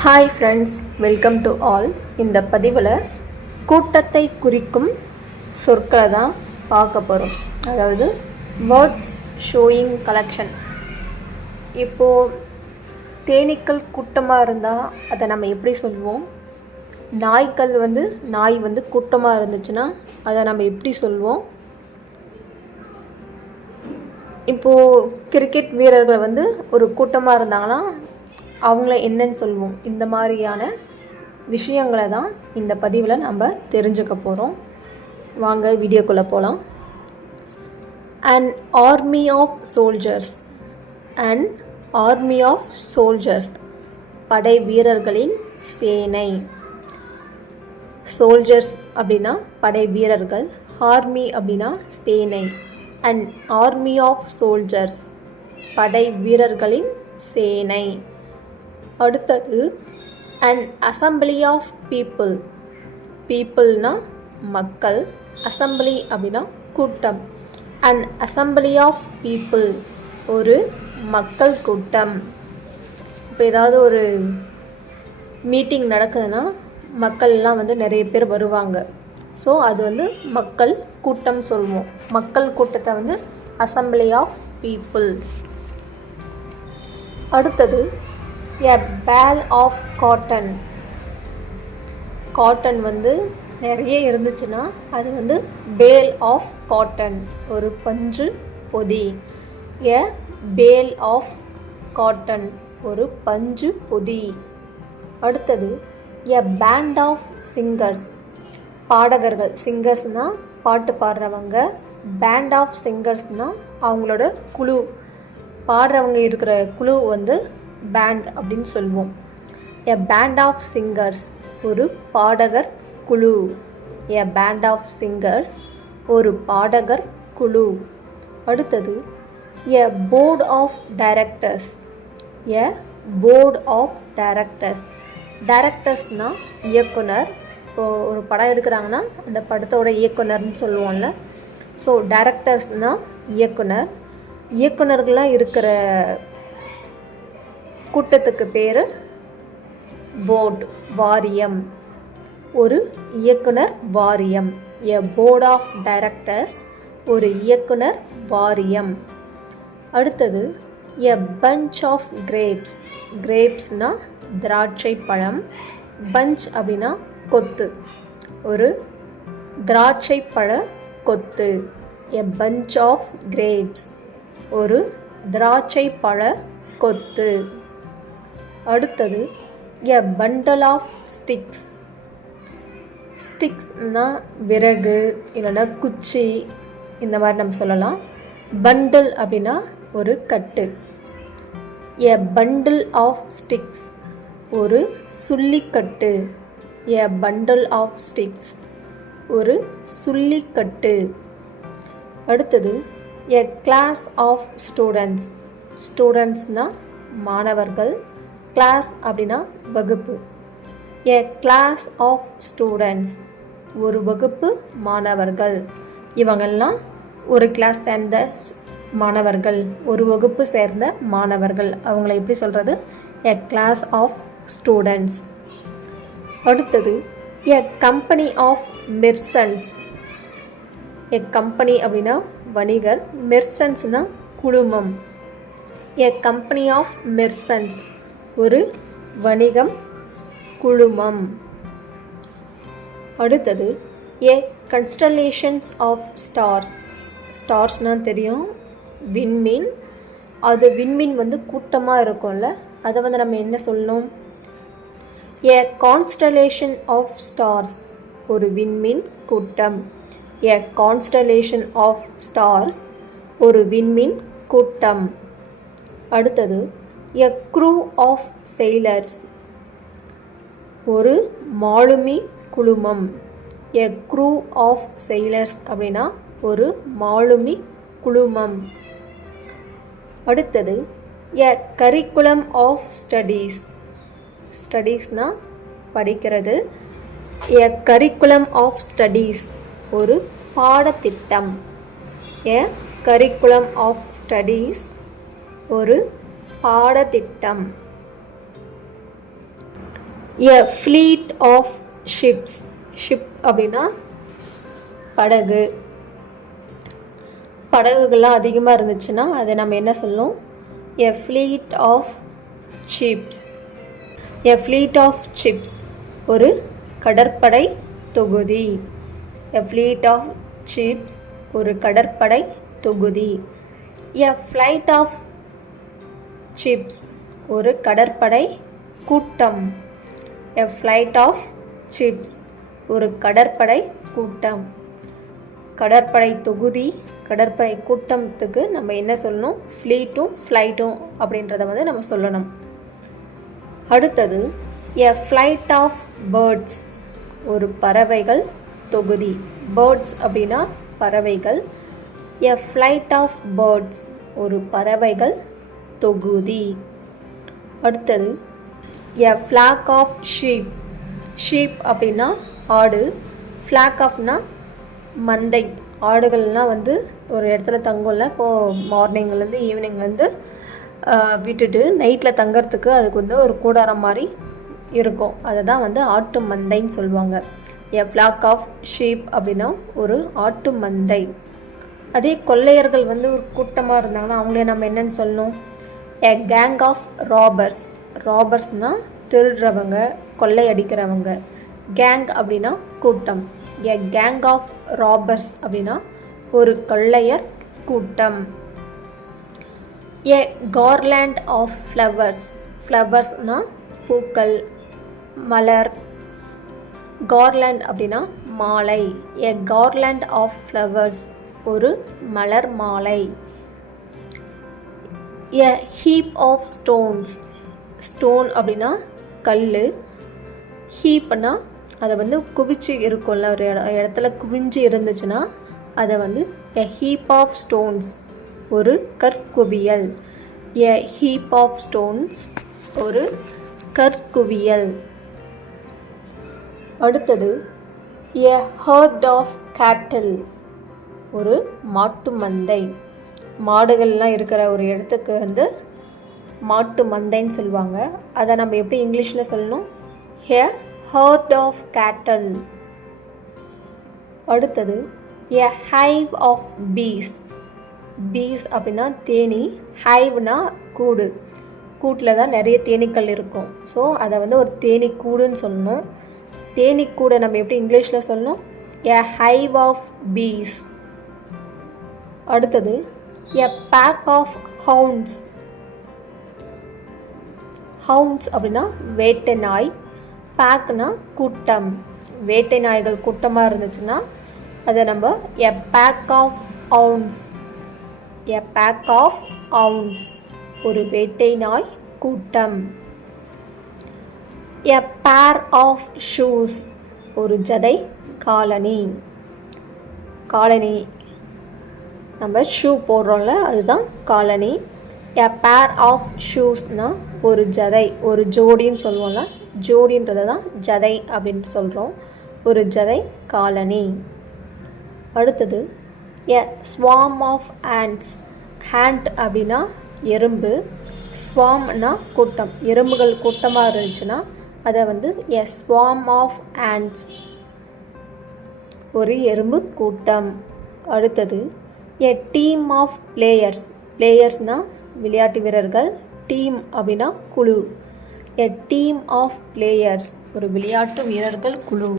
Hi friends, welcome to all. இந்த பதிவில் கூட்டத்தை குறிக்கும் சொற்களை தான் பார்க்க போகிறோம். அதாவது வேர்ட்ஸ் ஷோயிங் கலெக்ஷன். இப்போது தேனீக்கள் கூட்டமாக இருந்தால் அதை நம்ம எப்படி சொல்வோம்? நாய் வந்து கூட்டமாக இருந்துச்சுன்னா அதை நம்ம எப்படி சொல்வோம்? இப்போது கிரிக்கெட் வீரர்கள் வந்து ஒரு கூட்டமாக இருந்தாங்கன்னா அவங்கள என்னன்னு சொல்லுவோம்? இந்த மாதிரியான விஷயங்களை தான் இந்த பதிவில் நம்ம தெரிஞ்சுக்க போகிறோம். வாங்க வீடியோக்குள்ளே போகலாம். An army of soldiers. An army of soldiers. படை வீரர்களின் சேனை. சோல்ஜர்ஸ் அப்படின்னா படை வீரர்கள், ஆர்மி அப்படின்னா சேனை. An army of soldiers. படை வீரர்களின் சேனை. அடுத்தது an assembly of people. பீப்புள்னா மக்கள், அசம்பிளி அப்படின்னா கூட்டம். an assembly of people, ஒரு மக்கள் கூட்டம். இப்போ ஏதாவது ஒரு மீட்டிங் நடக்குதுன்னா மக்கள்லாம் வந்து நிறைய பேர் வருவாங்க. ஸோ அது வந்து மக்கள் கூட்டம் சொல்லுவோம். மக்கள் கூட்டத்தை வந்து assembly of people. அடுத்தது a bale of cotton. Cotton வந்து நிறைய இருந்துச்சுன்னா அது வந்து bale of cotton, ஒரு பஞ்சு பொதி. a bale of cotton, ஒரு பஞ்சு பொதி. அடுத்தது a band of singers. பாடகர்கள், சிங்கர்ஸ்னால் பாட்டு பாடுறவங்க, band of singersனால் அவங்களோட குழு, பாடுறவங்க இருக்கிற குழு வந்து பேண்ட் அப்படின்னு சொல்லுவோம். எ பேண்ட் ஆஃப் சிங்கர்ஸ், ஒரு பாடகர் குழு. எ பேண்ட் ஆஃப் சிங்கர்ஸ், ஒரு பாடகர் குழு. அடுத்தது a board of directors. A board of directors. டைரக்டர்ஸ்னால் இயக்குனர். இப்போது ஒரு படம் எடுக்கிறாங்கன்னா அந்த படத்தோட இயக்குனர்னு சொல்லுவோம்ல. ஸோ டைரக்டர்ஸ்னால் இயக்குனர். இயக்குனர்களாக இருக்கிற கூட்டத்துக்கு பேர் போர்டு, வாரியம். ஒரு இயக்குனர் வாரியம். எ போர்ட் ஆஃப் டைரக்டர்ஸ், ஒரு இயக்குனர் வாரியம். அடுத்தது எ பஞ்ச் ஆஃப் கிரேப்ஸ். கிரேப்ஸ்னால் திராட்சை பழம். பஞ்ச் அப்படின்னா கொத்து, ஒரு திராட்சை பழ கொத்து. எ பஞ்ச் ஆஃப் கிரேப்ஸ், ஒரு திராட்சை பழ கொத்து. அடுத்தது எ பண்டல் ஆஃப் ஸ்டிக்ஸ். ஸ்டிக்ஸ்னால் விறகு இல்லைன்னா குச்சி, இந்த மாதிரி நம்ம சொல்லலாம். பண்டில் அப்படின்னா ஒரு கட்டு. எ பண்டில் ஆஃப் ஸ்டிக்ஸ், ஒரு சுள்ளிக்கட்டு. எ பண்டில் ஆஃப் ஸ்டிக்ஸ், ஒரு சுள்ளிக்கட்டு. அடுத்தது எ கிளாஸ் ஆஃப் ஸ்டூடெண்ட்ஸ். ஸ்டூடெண்ட்ஸ்னால் மாணவர்கள், கிளாஸ் அப்படின்னா வகுப்பு. எ கிளாஸ் ஆஃப் ஸ்டூடெண்ட்ஸ், ஒரு வகுப்பு மாணவர்கள். இவங்கெல்லாம் ஒரு கிளாஸ் சேர்ந்த மாணவர்கள், ஒரு வகுப்பு சேர்ந்த மாணவர்கள். அவங்கள எப்படி சொல்கிறது? எ கிளாஸ் ஆஃப் ஸ்டூடெண்ட்ஸ். அடுத்தது எ கம்பெனி ஆஃப் மெர்சன்ட்ஸ். எ கம்பெனி அப்படின்னா வணிகர், மெர்சன்ட்ஸ்னால் குழுமம். எ கம்பெனி ஆஃப் மெர்சன்ட்ஸ், ஒரு வணிகம் குழுமம். அடுத்தது எ கன்ஸ்டலேஷன்ஸ் ஆஃப் ஸ்டார்ஸ். ஸ்டார்ஸ்னால் தெரியும், விண்மீன். அது விண்மீன் வந்து கூட்டமாக இருக்கும்ல, அதை வந்து நம்ம என்ன சொல்லணும்? எ கான்ஸ்டலேஷன் ஆஃப் ஸ்டார்ஸ், ஒரு விண்மீன் கூட்டம். எ கான்ஸ்டலேஷன் ஆஃப் ஸ்டார்ஸ், ஒரு விண்மீன் கூட்டம். அடுத்தது எ க்ரூ ஆஃப் செயிலர்ஸ், ஒரு மாலுமி குழுமம். எ க்ரூ ஆஃப் செயிலர்ஸ் அப்படின்னா ஒரு மாலுமி குழுமம். அடுத்தது எ கரிக்குலம் ஆஃப் ஸ்டடீஸ். ஸ்டடீஸ்னால் படிக்கிறது. எ கரிக்குலம் ஆஃப் ஸ்டடீஸ், ஒரு பாடத்திட்டம். எ கரிக்குலம் ஆஃப் ஸ்டடீஸ், ஒரு பாடத்திட்டம். A fleet of ships. Ship அப்படின்னா படகு. படகுகள்லாம் அதிகமாக இருந்துச்சுன்னா அதை நம்ம என்ன சொல்லணும்? A fleet of ships. A fleet of ships ஒரு கடற்படை தொகுதி. எ ஃப்ளீட் ஆஃப் ஷிப்ஸ் ஒரு கடற்படை தொகுதி. எ ஃப்ளைட் ஆஃப் ஷிப்ஸ் ஒரு கடற்படை கூட்டம். எ ஃப்ளைட் ஆஃப் ஷிப்ஸ் ஒரு கடற்படை கூட்டம். கடற்படை தொகுதி, கடற்படை கூட்டத்துக்கு நம்ம என்ன சொல்லணும்? ஃப்ளீட்டும் ஃப்ளைட்டும் அப்படின்றத நம்ம சொல்லணும். அடுத்தது எ ஃப்ளைட் ஆஃப் பேர்ட்ஸ் ஒரு பறவைகள் தொகுதி. பேர்ட்ஸ் அப்படின்னா பறவைகள். எ ஃப்ளைட் ஆஃப் பேர்ட்ஸ் ஒரு பறவைகள் தொகுதி. அடுத்தது எ ஃப்ளாக் ஆஃப் ஷீப். ஷீப் அப்படின்னா ஆடு. ஃப்ளாக் ஆஃப்னா மந்தை. ஆடுகள்லாம் ஒரு இடத்துல தங்கும்ல. இப்போது மார்னிங்லேருந்து ஈவினிங்லேருந்து விட்டுட்டு நைட்டில் தங்கறதுக்கு அதுக்கு ஒரு கூடாரம் மாதிரி இருக்கும். அதை தான் ஆட்டு மந்தைன்னு சொல்லுவாங்க. எ ஃப்ளாக் ஆஃப் ஷீப் அப்படின்னா ஒரு ஆட்டு மந்தை. அதே கொள்ளையர்கள் ஒரு கூட்டமாக இருந்தாங்கன்னா அவங்களே நம்ம என்னன்னு சொல்லணும்? எ கேங் ஆஃப் ராபர்ஸ். ராபர்ஸ்னால் திருடுறவங்க, கொள்ளையடிக்கிறவங்க. கேங் அப்படின்னா கூட்டம். எ கேங் ஆஃப் ராபர்ஸ் அப்படின்னா ஒரு கொள்ளையர் கூட்டம். எ கார்லேண்ட் ஆஃப் ஃப்ளவர்ஸ். ஃப்ளவர்ஸ்னால் பூக்கள், மலர். கார்லேண்ட் அப்படின்னா மாலை. எ கார்லேண்ட் ஆஃப் ஃப்ளவர்ஸ் ஒரு மலர் மாலை. எ ஹீப் ஆஃப் ஸ்டோன்ஸ். ஸ்டோன் அப்படின்னா கல். ஹீப்னா அதை குவிச்சு இருக்கும்ல, ஒரு இடத்துல குவிஞ்சு இருந்துச்சுன்னா அதை எ ஹீப் ஆஃப் ஸ்டோன்ஸ் ஒரு கற்குவியல். எ ஹீப் ஆஃப் ஸ்டோன்ஸ் ஒரு கற்குவியல். அடுத்தது எ ஹர்ட் ஆஃப் கேட்டில் ஒரு மாட்டு மந்தை. மாடுகள்லாம் இருக்கிற ஒரு இடத்துக்கு மாட்டு மந்தைன்னு சொல்லுவாங்க. அதை நம்ம எப்படி இங்கிலீஷில் சொல்லணும்? எ ஹர்ட் ஆஃப் கேட்டல். அடுத்தது a hive of bees. Bees அப்படின்னா தேனீ. ஹைவ்னா கூடு. கூட்டில் தான் நிறைய தேனீக்கள் இருக்கும். ஸோ அதை ஒரு தேனீ கூடுன்னு சொல்லணும். தேனீ கூடை நம்ம எப்படி இங்கிலீஷில் சொல்லணும்? எ ஹைவ் ஆஃப் பீஸ். அடுத்தது எ பேக் ஆஃப் ஹவுண்ட்ஸ். ஹவுண்ட்ஸ் அப்படின்னா வேட்டை நாய். பேக்னா கூட்டம். வேட்டை நாய்கள் கூட்டமாக இருந்துச்சுன்னா அதை நம்ம a pack of hounds. A pack of hounds ஒரு வேட்டை நாய் கூட்டம். எ பேர் ஆஃப் ஷூஸ் ஒரு ஜதை காலணி. காலணி நம்ம ஷூ போடுறோம்ல, அதுதான் காலணி. எ பேர் ஆஃப் ஷூஸ்னால் ஒரு ஜதை, ஒரு ஜோடின்னு சொல்லுவோம்ல, ஜோடின்றதை தான் ஜதை அப்படின்னு சொல்கிறோம். ஒரு ஜதை காலணி. அடுத்தது எ ஸ்வாம் ஆஃப் ஆண்ட்ஸ். ஹேண்ட் அப்படின்னா எறும்பு. ஸ்வாம்னா கூட்டம். எறும்புகள் கூட்டமாக இருந்துச்சுன்னா அதை எ ஸ்வாம் ஆஃப் ஆண்ட்ஸ் ஒரு எறும்பு கூட்டம். அடுத்தது எ டீம் ஆஃப் பிளேயர்ஸ். பிளேயர்ஸ்னால் விளையாட்டு வீரர்கள். டீம் அப்படின்னா குழு. எ டீம் ஆஃப் பிளேயர்ஸ் ஒரு விளையாட்டு வீரர்கள் குழு.